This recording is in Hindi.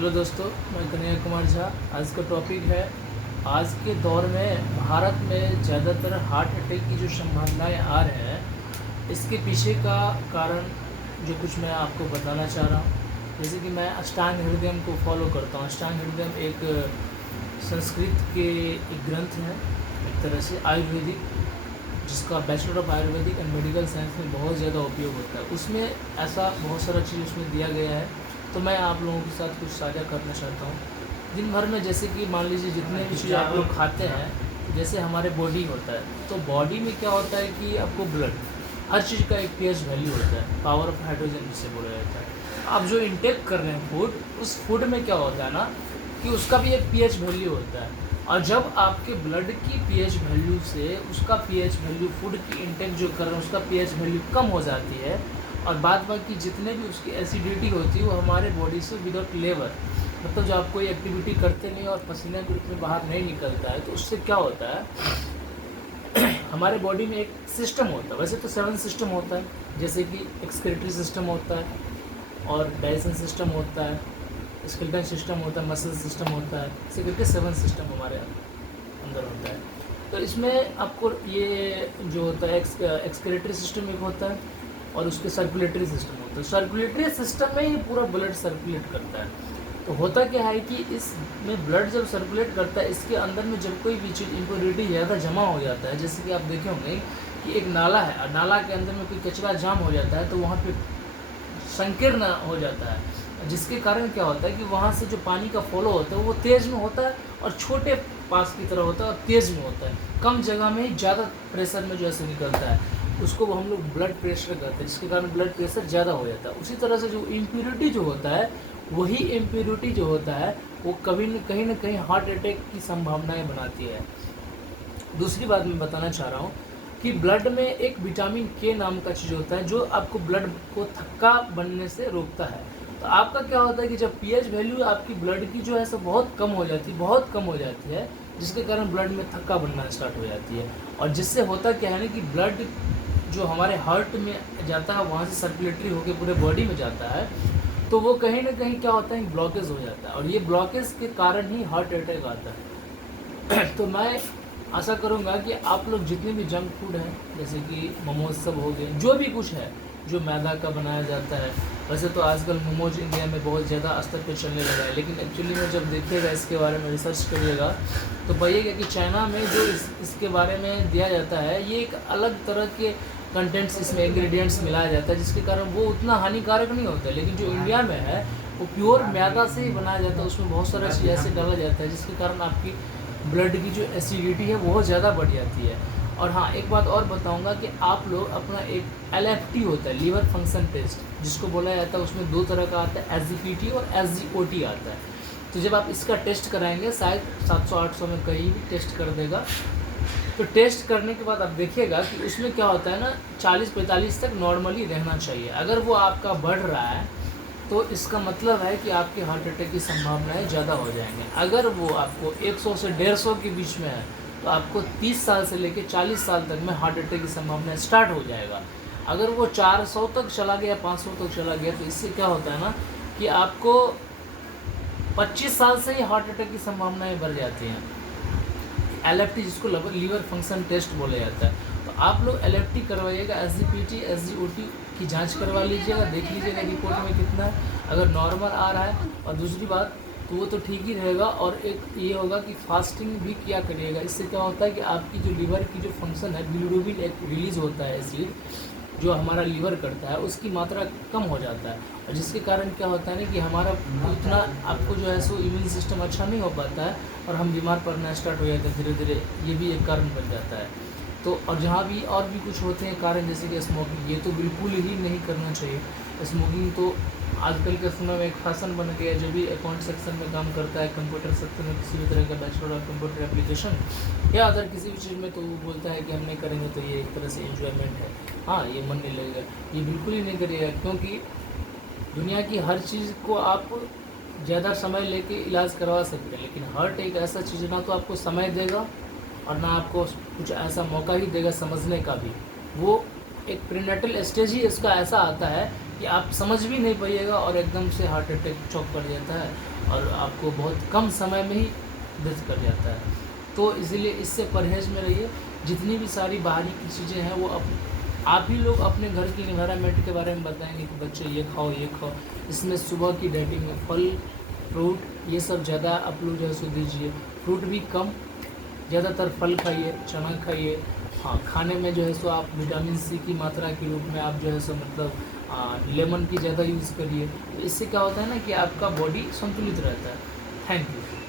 हेलो दोस्तों, मैं कन्हैया कुमार झा। आज का टॉपिक है, आज के दौर में भारत में ज़्यादातर हार्ट अटैक की जो संभावनाएं आ रहे हैं, इसके पीछे का कारण जो कुछ मैं आपको बताना चाह रहा हूँ। जैसे कि मैं अष्टांग हृदयम को फॉलो करता हूँ। अष्टांग हृदयम एक संस्कृत के एक ग्रंथ है, एक तरह से आयुर्वेदिक, जिसका bachelor of Ayurvedic and medical science में बहुत ज़्यादा उपयोग होता है। उसमें ऐसा बहुत सारा चीज़ उसमें दिया गया है, तो मैं आप लोगों के साथ कुछ साझा करना चाहता हूँ। दिन भर में जैसे कि मान लीजिए जितने भी चीज़ आप लोग खाते हैं, जैसे हमारे बॉडी होता है, तो बॉडी में क्या होता है कि आपको ब्लड, हर चीज़ का एक पीएच वैल्यू होता है, पावर ऑफ हाइड्रोजन जिसे बोला जाता है। आप जो इंटेक कर रहे हैं फूड, उस फूड में क्या होता है ना कि उसका भी एक पीएच वैल्यू होता है। और जब आपके ब्लड की पीएच वैल्यू से उसका पीएच वैल्यू, फूड की इंटेक जो कर रहे हैं उसका पीएच वैल्यू कम हो जाती है, और बाद बाकी जितने भी उसकी एसिडिटी होती है वो हमारे बॉडी से विदाउट लेबर, मतलब जो आप कोई एक्टिविटी करते नहीं और पसीना के रूप में बाहर नहीं निकलता है, तो उससे क्या होता है हमारे बॉडी में एक सिस्टम होता है। वैसे तो 7 सिस्टम होता है, जैसे कि एक्सक्रीटरी सिस्टम होता है और डाइजेशन सिस्टम होता है, स्केलेटन सिस्टम होता है, मसल सिस्टम होता है, इसे करके 7 सिस्टम हमारे अंदर होता है। तो इसमें आपको ये जो होता है एक्सक्रीटरी सिस्टम एक होता है और उसके सर्कुलेटरी सिस्टम होता है। सर्कुलेटरी सिस्टम में ही पूरा ब्लड सर्कुलेट करता है। तो होता क्या है कि इसमें ब्लड जब सर्कुलेट करता है, इसके अंदर में जब कोई भी चीज़ इम्प्योरिटी ज़्यादा जमा हो जाता है, जैसे कि आप देखे होंगे कि एक नाला है और नाला के अंदर में कोई कचरा जाम हो जाता है, तो वहाँ पे संकीर्ण हो जाता है, जिसके कारण क्या होता है कि वहाँ से जो पानी का फ्लो होता है वो तेज़ में होता है और छोटे पास की तरह होता है और तेज़ में होता है। कम जगह में ज़्यादा प्रेशर में जो ऐसे निकलता है, उसको हम लोग ब्लड प्रेशर कहते हैं, जिसके कारण ब्लड प्रेशर ज़्यादा हो जाता है। उसी तरह से जो इम्प्योरिटी जो होता है, वही इम्प्योरिटी जो होता है वो कभी न कहीं हार्ट अटैक की संभावनाएं बनाती है। दूसरी बात मैं बताना चाह रहा हूँ कि ब्लड में एक विटामिन के नाम का चीज़ होता है जो आपको ब्लड को थक्का बनने से रोकता है। तो आपका क्या होता है कि जब पीएच वैल्यू आपकी ब्लड की जो है सो बहुत कम हो जाती है, जिसके कारण ब्लड में थक्का बनना स्टार्ट हो जाती है, और जिससे होता क्या है ना कि ब्लड जो हमारे हार्ट में जाता है वहाँ से सर्कुलेटरी होकर पूरे बॉडी में जाता है, तो वो कहीं ना कहीं क्या होता है, ब्लॉकेज हो जाता है, और ये ब्लॉकेज के कारण ही हार्ट अटैक आता है। तो मैं आशा करूँगा कि आप लोग जितने भी जंक फूड हैं, जैसे कि मोमोज सब हो गए, जो भी कुछ है जो मैदा का बनाया जाता है, वैसे तो आजकल मोमोज इंडिया में बहुत ज़्यादा स्तर पे चलने लगा है, लेकिन एक्चुअली में जब देखिएगा इसके बारे में रिसर्च करिएगा तो पाइएगा कि चाइना में जो इसके बारे में दिया जाता है, ये एक अलग तरह के कंटेंट्स इसमें इंग्रेडिएंट्स मिलाया जाता है, जिसके कारण वो उतना हानिकारक नहीं होता है। लेकिन जो इंडिया में है वो प्योर मैदा से ही बनाया जाता है, उसमें बहुत सारा चीज़ ऐसे डाला जाता है जिसके कारण आपकी ब्लड की जो एसिडिटी है वो ज़्यादा बढ़ जाती है। और हाँ, एक बात और बताऊंगा कि आप लोग अपना एक LFT होता है, लीवर फंक्शन टेस्ट जिसको बोला जाता है, उसमें 2 तरह का आता है, SGPT और SGOT आता है। तो जब आप इसका टेस्ट कराएंगे, शायद 700-800 में कहीं भी टेस्ट कर देगा, तो टेस्ट करने के बाद आप देखिएगा कि उसमें क्या होता है ना, 40-45 तक नॉर्मली रहना चाहिए। अगर वो आपका बढ़ रहा है तो इसका मतलब है कि आपके हार्ट अटैक की संभावनाएं ज़्यादा हो जाएंगे। अगर वो आपको 100 से 150 के बीच में है, तो आपको 30 साल से लेकर 40 साल तक में हार्ट अटैक की संभावना स्टार्ट हो जाएगा। अगर वो 400 तक चला गया, 500 तक चला गया, तो इससे क्या होता है ना कि आपको 25 साल से ही हार्ट अटैक की संभावनाएं बढ़ जाती हैं। LFT जिसको लीवर फंक्शन टेस्ट बोला जाता है, तो आप लोग LFT करवाइएगा, SGPT SGOT की जांच करवा लीजिएगा, देख लीजिएगा रिपोर्ट में कितना है। अगर नॉर्मल आ रहा है, और दूसरी बात तो वो तो ठीक ही रहेगा, और एक ये होगा कि फास्टिंग भी किया करिएगा। इससे क्या होता है कि आपकी जो लीवर की जो फंक्शन है, बिलिरुबिन एक रिलीज़ होता है एसिड जो हमारा लीवर करता है, उसकी मात्रा कम हो जाता है, और जिसके कारण क्या होता है ना कि हमारा उतना आपको जो है सो इम्यून सिस्टम अच्छा नहीं हो पाता है, और हम बीमार पड़ना स्टार्ट हो जाते हैं धीरे धीरे। ये भी एक कारण बन जाता है। तो और जहाँ भी और भी कुछ होते हैं कारण, जैसे कि स्मोकिंग, ये तो बिल्कुल ही नहीं करना चाहिए। स्मोकिंग तो आजकल के समय में एक फैशन बन गया है। जो भी अकाउंट सेक्शन में काम करता है, कंप्यूटर सेक्टर में किसी भी तरह का बैचलर ऑफ कंप्यूटर एप्लीकेशन या अदर किसी भी चीज़ में, तो वो बोलता है कि हम नहीं करेंगे तो ये एक तरह से एंजॉयमेंट है, हाँ ये मन नहीं लगेगा। ये बिल्कुल ही नहीं करिएगा, क्योंकि दुनिया की हर चीज़ को आप ज़्यादा समय लेके इलाज करवा सकते हैं, लेकिन हार्ट एक ऐसा चीज़ ना तो आपको समय देगा और ना आपको कुछ ऐसा मौका ही देगा समझने का भी। वो एक प्रीनेटल स्टेज ही इसका ऐसा आता है कि आप समझ भी नहीं पाइएगा और एकदम से हार्ट अटैक चौक कर जाता है और आपको बहुत कम समय में ही डेथ कर जाता है। तो इसीलिए इससे परहेज़ में रहिए। जितनी भी सारी बाहरी की चीज़ें हैं वो आप ही लोग अपने घर की इन्वायरमेंट के बारे में बताएंगे कि बच्चे ये खाओ ये खाओ। इसमें सुबह की डाइटिंग में फल फ्रूट ये सब ज़्यादा आप लोग जो है सो दीजिए। फ्रूट भी कम, ज़्यादातर फल खाइए, चना खाइए। हाँ, खाने में जो है सो आप विटामिन सी की मात्रा के रूप में आप जो है सो मतलब लेमन की ज़्यादा यूज़ करिए। तो इससे क्या होता है ना कि आपका बॉडी संतुलित रहता है। Thank you.